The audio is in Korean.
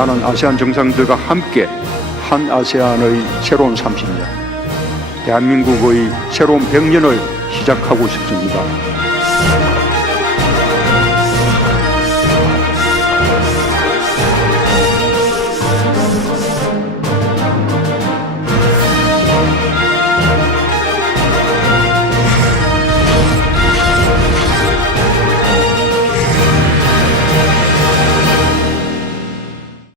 나는 아세안 정상들과 함께 한 아세안의 새로운 30년, 대한민국의 새로운 100년을 시작하고 싶습니다.